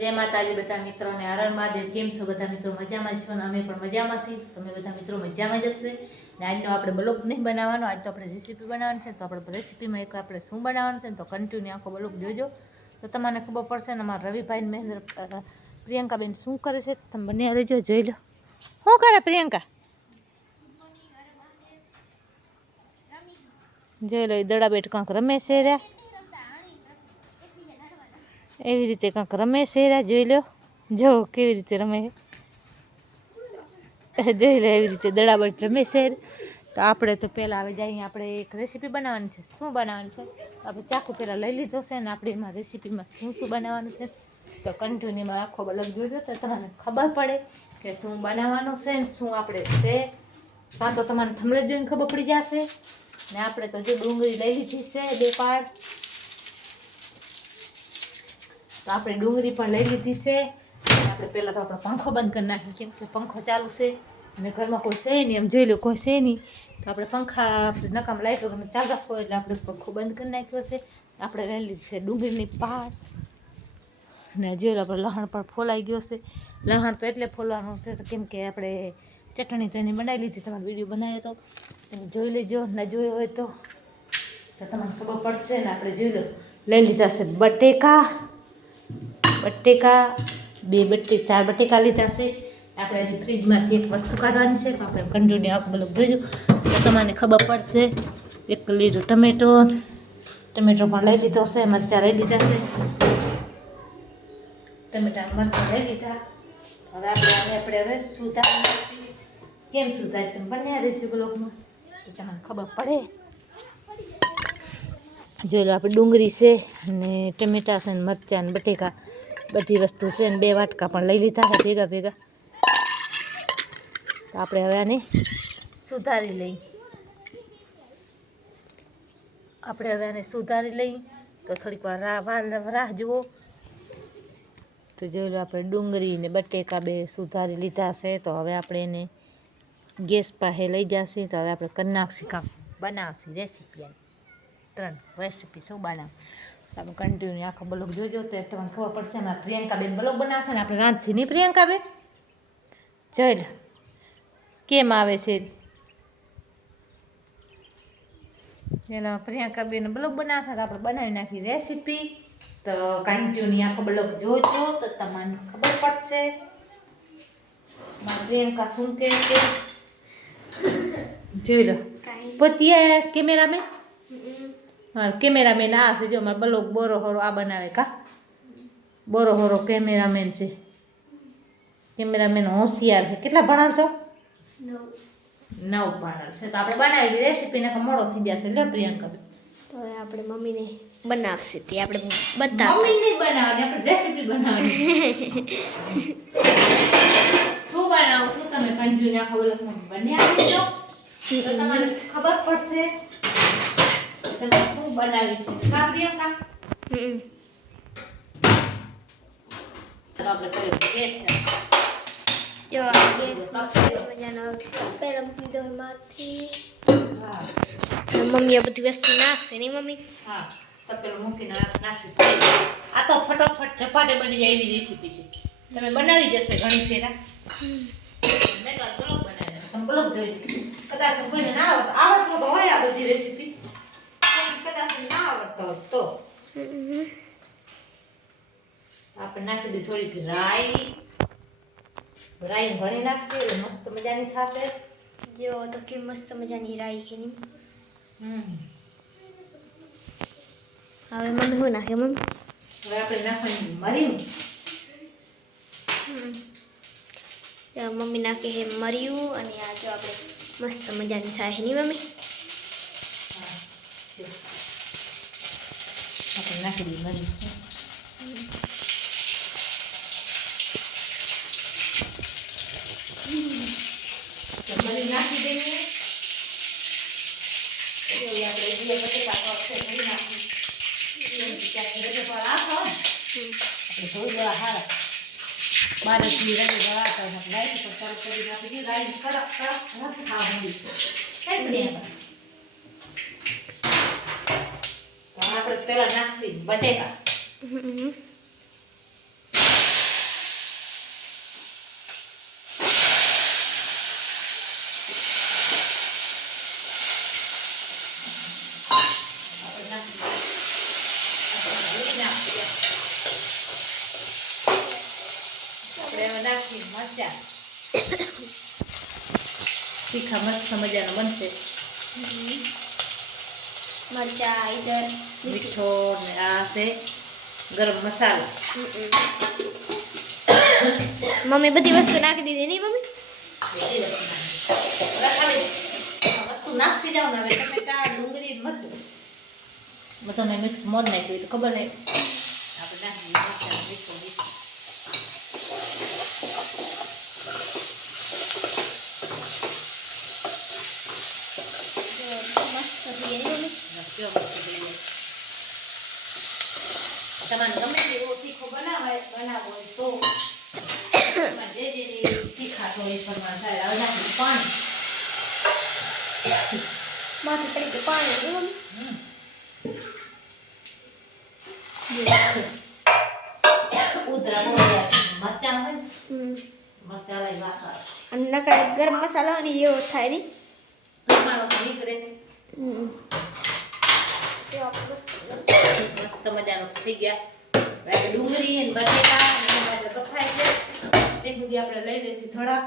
જય માતાજી બધા મિત્રોને હરણ મહાદેવ. કેમ છો બધા મિત્રો? મજામાં છો ને? અમે પણ મજામાં છીએ. તમે બધા મિત્રો મજામાં જ હશે ને. આજનો આપણે બ્લોગ નહીં બનાવવાનો, આજ તો આપણે રેસીપી બનાવવાની છે. તો આપણે રેસીપીમાં એક આપણે શું બનાવવાનું છે ને તો કન્ટિન્યુ આખો બ્લોગ જોજો તો તમને ખબર પડશે ને અમારા રવિભાઈ મહેન્દ્ર પ્રિયંકાબેન શું કરે છે. તમે બંને રહેજો, જોઈ લો શું કરે પ્રિયંકા. જોઈ લો, એ દડા બેટ કાંક રમે છે રે, એવી રીતે કાંક રમે છે રે. જોઈ લો, જો કેવી રીતે રમે છે, જોઈ લો એવી રીતે દડાબટ રમે છે. તો આપણે તો પહેલાં આવી જાય, આપણે એક રેસીપી બનાવવાની છે. શું બનાવવાની છે? આપણે ચાકુ પહેલાં લઈ લીધો છે ને આપણે એમાં રેસીપીમાં શું શું બનાવવાનું છે તો કન્ટિન્યુમાં આખો અલગ જોજો તો તમને ખબર પડે કે શું બનાવવાનું છે ને શું આપણે છે. કાં તો તમારે થમલે જોઈને ખબર પડી જશે ને. આપણે તો જો ડુંગળી લઈ લીધી છે 2 પાડ, તો આપણે ડુંગળી પણ લઈ લીધી છે. આપણે પહેલાં તો આપણો પંખો બંધ કરી નાખીએ, કેમ કે પંખો ચાલુ છે અને ઘરમાં કોઈ છે નહીં. એમ જોઈ લો કોઈ છે નહીં તો આપણે પંખા આપણે નકામ લાઈટ વગરનો ચાલુ રાખવો એટલે આપણે પંખો બંધ કરી નાખ્યો છે. આપણે લઈ લીધી છે ડુંગળીની પાડ ને જોઈ લો આપણે લસણ પણ ફોલાઈ ગયો છે. લસણ તો એટલે ફોલવાનું છે કેમ કે આપણે ચટણી બનાવી લીધી, તમારો વિડીયો બનાવ્યો તો તમે જોઈ લેજો. ના જોયો હોય તો તમને ખબર પડશે ને. આપણે જોઈ લો લઈ લીધા છે બટેકા 4 બટેકા લીધા છે. આપણે હજી ફ્રીજમાંથી એક વસ્તુ કાઢવાની છે તો આપણે કન્ટિન્યુ આખું બ્લોગ જોઈજો તો તમને ખબર પડશે. 1 લીટર ટમેટો પણ લઈ લીધો છે. મરચાં લઈ લીધા છે, ટમેટા મરચાં લઈ લીધા. હવે આપણે હવે સુધારી, કેમ સુધારી તમે બન્યા રહેજો બ્લોગમાં તો તમને ખબર પડે. જોઈ લો આપણે ડુંગળી છે ને ટમેટા છે ને મરચાં ને બટેકા બધી વસ્તુ છે ને 2 વાટકા પણ લઈ લીધા છે ભેગા. તો આપણે હવે આને સુધારી લઈ. તો થોડીક વાર રાહ જુઓ. તો જોઈ લો આપણે ડુંગળી ને બટેકા 2 સુધારી લીધા છે. તો હવે આપણે એને ગેસ પાસે લઈ જશે. તો હવે આપણે કરી નાખશું કામ બનાવશું રેસીપી. 3 રેસીપી શું બનાવ તમે કન્ટિન્યુ આખો બ્લોગ જોજો તો તમને ખબર પડશે. એમાં પ્રિયંકાબેન બ્લોગ બનાવશે ને આપણે રાંધશી નહીં પ્રિયંકાબેન. જોઈ લો કેમ આવે છે. એનો પ્રિયંકાબેન બ્લોગ બનાવશે તો આપણે બનાવી નાખી રેસીપી. તો કન્ટિન્યુ આખો બ્લોગ જોજો તો તમને ખબર પડશે મારી પ્રિયંકા શું કહે છે. જોઈ લો પછી કેમેરામેન કેમેરામેન આ છે. જો અમારે બ્લોગ બોરો હોરો આ બનાવે કા બોરો હોરો કેમેરામેન છે. કેમેરામેન હોશિયાર છે. કેટલા ભણાવ છો? 9 ભણાવ છે. તો આપણે બનાવી રેસીપીને મોડો થઈ જશે. લે પ્રિયંકા તો હવે આપણે મમ્મીને બનાવશે તે આપણે મમ્મીને જ બનાવવાની, આપણે રેસીપી બનાવવાની. શું બનાવું છું તમે કન્ટિન્યુ આખો બ્લોગમાં બનાવી દેજો તો તમને ખબર પડશે તમે શું બનાવીશ. કા પ્રિયંકા? તો આપણે કરીએ ટેસ્ટ. જો ગેસ મજાનો પેલા મૂકી દો એમાંથી. હા મમ્મી આ બધી વસ્તુ નાખશે નહીં મમ્મી? હા તપેલું મૂકીને નાખી. આ તો ફટાફટ ચપાટે બની જાય એવી રેસીપી છે. તમે બનાવી જશે ઘણી ફેરા. મેં તો બ્લોગ બનાવ્યો, તમે બ્લોગ જોઈ કદાચ કોઈને ના આવડતું તો હોય આ બધી રેસીપી. કદાચ ના આવડતો હોય તો આપણે નાખી દઈએ થોડીક રાઈ ભણી નાખશે એટલે મસ્ત મજાની થશે. જો તો કે મસ્ત મજાની રાઈ છે નહીં. હવે મમ્મી શું નાખે મમ્મી? હવે આપણે નાખવાની મરીયું. મમ્મી નાખે છે મર્યું અને આ જો આપણે મસ્ત મજાની થાય છે નહીં મમ્મી? આપણે નાખી દઈએ મરી. મરી નાખી દઈએ. આપણે જે બટેકા છે ભરી નાખીએ. આપણે ધોઈ દેવા હારા. બારેથી રગી જવાતા લાઈટ પર ચાલુ કરી નાખી દીધી. લાઈટ કડક નથી ખાવા માંડી તો આપણે પહેલા નાખી બટેકા. આપણે એમાં નાખી મરચાં તીખા મસ્ત મજાનો બનશે. મરચા ઈધર મીઠો ને આ છે ગરમ મસાલો. મમ્મી બધી વસ્તુ નાખી દીધી નહીં મમ્મી? વસ્તુ નાખતી જાવ ને હવે ટમેટા ડુંગળી મરચું બધાને મિક્સ મોર નાખ્યું તો ખબર નહીં આપણે નાખી મરચાં મીઠું મસ્ત થઈ ગઈ મમ્મી. તમારે ગમે તેવો તીખો બનાવો હોય તો જે તીખા હોય પ્રમાણે થાય. હવે નાખી પાણી માથે તરીકે પાણી નહીં મમ્મી? ઉધરા બોલ્યા મરચાં હોય ને હમ. મરચાં લઈ વાસ આવે અને નકર ગરમ મસાલો ને એવો થાય નહીં. પ્રમાણો તો નીકળે. મસ્ત મજાનો થઈ ગયા. હવે ડુંગળી અને બટેટા બફાય છે તે સુધી આપણે લઈ લઈશું થોડાક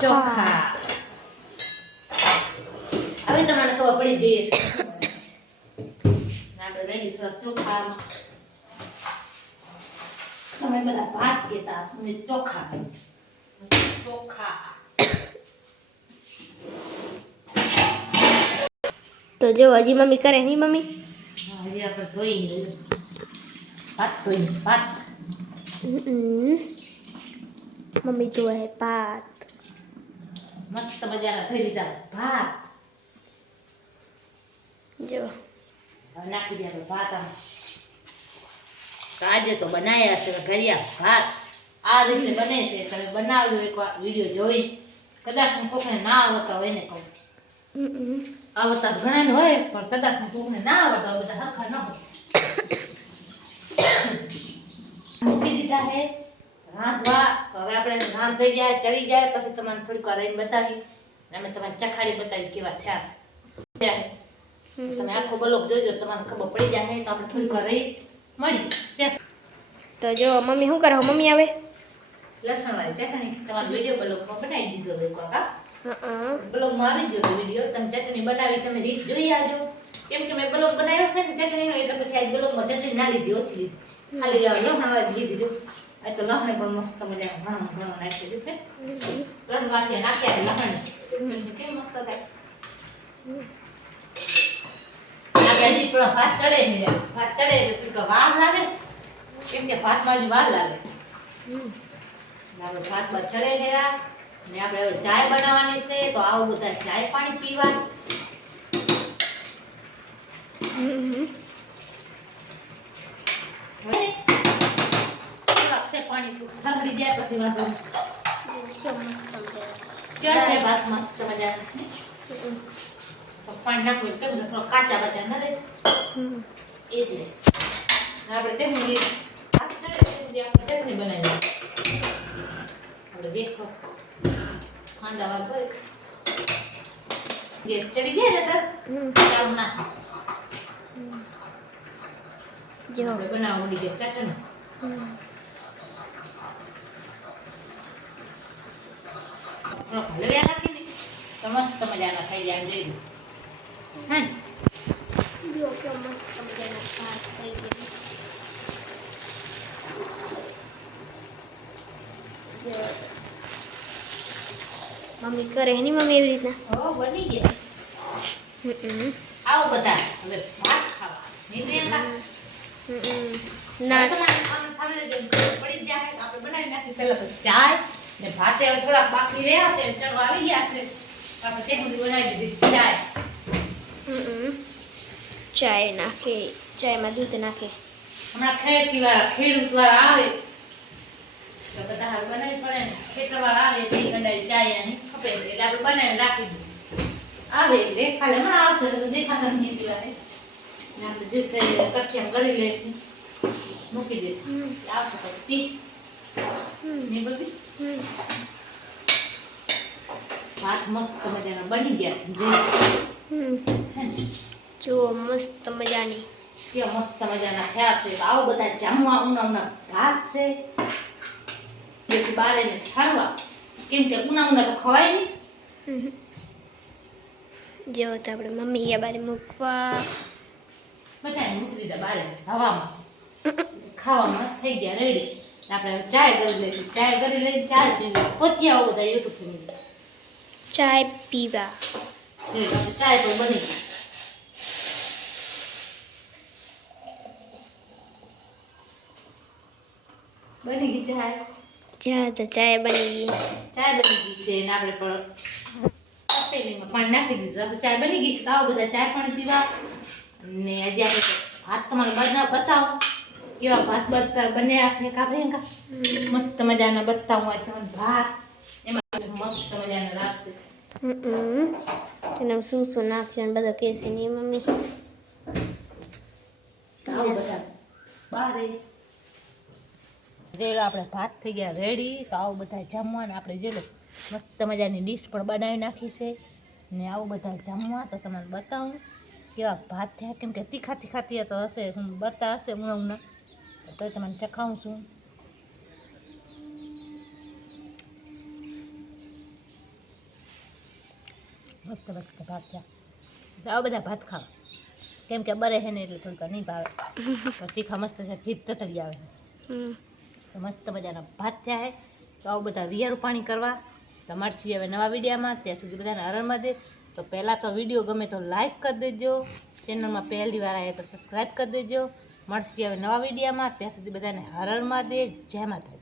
ચોખા. હવે તમને ખબર પડી ગઈ છે આપણે લઈ થોડાક ચોખા. તમે બધા ભાત કહેતા હશો ને ચોખા ચોખા. તો જો હજી મમ્મી કરે નહીં મમ્મી? હજી આપણે ધોઈ ભાત ધોઈ ભાત. મમ્મી જો હે ભાત. મસ્ત મજાના ધોઈ લીધા ભાત. જો હવે નાખી દે આપણે ભાત આમ. તો આજે તો બનાવ્યા છે ઘરિયા ભાત. આ રીતે બને છે તમે બનાવજો એકવાર વિડીયો જોઈ. કદાચ કોકને ના આવડતા હોય ને કહું આવડતા તો ઘણા હોય પણ કદાચ કોકને ના આવડતા હોય બધા હરખા ન હોય. મૂકી દીધા છે રાંધવા. તો હવે આપણે રાંધ થઈ જાય ચડી જાય પછી તમને થોડીક વાર રહીને બતાવી અમે તમને ચખાડી બતાવી કેવા થયા છે. તમે આખો બ્લોગ જોજો તમને ખબર પડી જાય તો આપણે થોડીક વાર રહી મળી. તો જો મમ્મી શું કરો? મમ્મી આવે લસણ વાળી ચટણી તમારો વિડીયો બ્લોગમાં બનાવી દીધો હોય કાકા. હા બ્લોગમાં આવી ગયો વિડીયો. તમે ચટણી બનાવી તમે રીત જોઈ આજો. કેમ કે મેં બ્લોગ બનાવ્યો છે ને ચટણીનો એટલે પછી આ બ્લોગમાં ચટણી ના લીધી ઓછી લીધી. ખાલી લસણ વાળી લીધી જો. આ તો લસણ પણ મસ્ત મજાનું ઘણો નાખી દીધું. 3 ગાંઠિયા નાખ્યા લસણ કેમ મસ્ત થાય. આ હજી પણ ભાત ચડે ને ભાત ચડે એટલે વાર લાગે કેમ કે ભાતમાં હજી વાર લાગે. આપણે ભાત બાદ ચડે ગયા ને આપણે હવે ચાય બનાવવાની છે તો આવો બધા ચાય પાણી પીવા. પાણી ઠંડી જાય પછી વાંધો ક્યાં ભાત મસ્ત મજાના પાણી નાખવું કેમ થોડો કાચા બાચા ના રહે એટલે આપણે તે સુધી ભાત ચડે તે સુધી આપણે ચટણી બનાવી આપણે ગેસ તો ખાંડા વાર કરે ગેસ ચડી જાય ને તો ચાલુ ના જો આપણે બનાવવા મળી ગયા ચટણી. હલવ્યા નાખીને તો મસ્ત મજાના થઈ જાય જોઈ હા જો કે મસ્ત મજાના ભાત થઈ ગયા. મમ્મી કરે નહીં મમ્મી એવી રીતના? હો બની ગયા. આવો બધા હવે ભાત ખાવા નીકળ્યા ના પડી જાય આપણે બનાવી નાખી પહેલા તો ચાય ને ભાતે હવે થોડા બાકી રહ્યા છે ચડવા આવી ગયા છે આપણે તે સુધી બનાવી દીધી ચાય. ચાય નાખે, ચાયમાં દૂધ નાખે. હમણાં ખેડૂત વાળા આવે તો બધા હારું બનાવી પડે ને ખેતર વાળા આવે તે ગંડાઈ ચાય એની ખપે એટલે આપણે બનાવી રાખી દઈએ. આવે એટલે ખાલી હમણાં આવશે તો દેખાતા નહીં પીવાને ને આપણે દૂધ કચિયા કરી લેશે મૂકી દેશે આવશે પછી પીસ ને બબી ભાત મસ્ત મજાના બની ગયા છે જો મસ્ત મજાની કેવા મસ્ત મજાના થયા છે. આવો બધા જામવા ઉનાવના ભાત છે બેસી બારે ને ઠારવા કેમ કે ઉના તો ખવાય નહીં. જો તો આપણે મમ્મી ગયા બારે મૂકવા. બધાને મૂકી દીધા બારે હવામાં ખાવામાં થઈ ગયા રેડી. આપણે ચાય કરી લઈશું. ચાય કરી લઈને ચાય પીવી પછી આવો બધા યુટ્યુબ ફેમિલી ચાય પીવા. ચાય પણ બની ગઈ. બની ગઈ ચાય. જ્યાં તો ચાય બની ગઈ. ચાય બની ગઈ છે ને આપણે પણ તપેલીમાં પાણી નાખી દીધું. આપણે ચાય બની ગઈ છે તો આવો બધા ચાય પાણી પીવા. ને આજે આપણે ભાત તમારે બતાવો કેવા ભાત બન્યા છે કાપરેંકા મસ્ત મજાના બતાવું આ તમને ભાત એમાં મસ્ત મજાના લાગશે. એને શું શું નાખ્યું બધો કેસી ની મમ્મી. આવું બધા બારે જે આપણે ભાત થઈ ગયા રેડી. તો આવું બધા જમવા ને આપણે જે મસ્ત મજાની ડીશ પણ બનાવી નાખી છે ને આવું બધા જમવા. તો તમને બતાવું કેવા ભાત થયા કેમ કે તીખા તીખા થયા તો હશે શું બતા હશે ઉના તો તમને ચખાવું છું. મસ્ત મસ્ત ભાત થયા. તો આવા બધા ભાત ખાવા કેમ કે બરે છે ને એટલે થોડીક નહીં ભાવે તો તીખા મસ્ત છે જીભ તતડી આવે. તો મસ્ત મજાના ભાત થયા છે. તો આવું બધા વિયારું પાણી કરવા. તો મળશે હવે નવા વિડીયોમાં. ત્યાં સુધી બધાને હર હર મહાદેવ. તો પહેલાં તો વિડીયો ગમે તો લાઈક કરી દેજો. ચેનલમાં પહેલી વાર આવે તો સબસ્ક્રાઈબ કરી દેજો. મળશે હવે નવા વિડીયોમાં. ત્યાં સુધી બધાને હર હર મહાદેવ. જય માતા.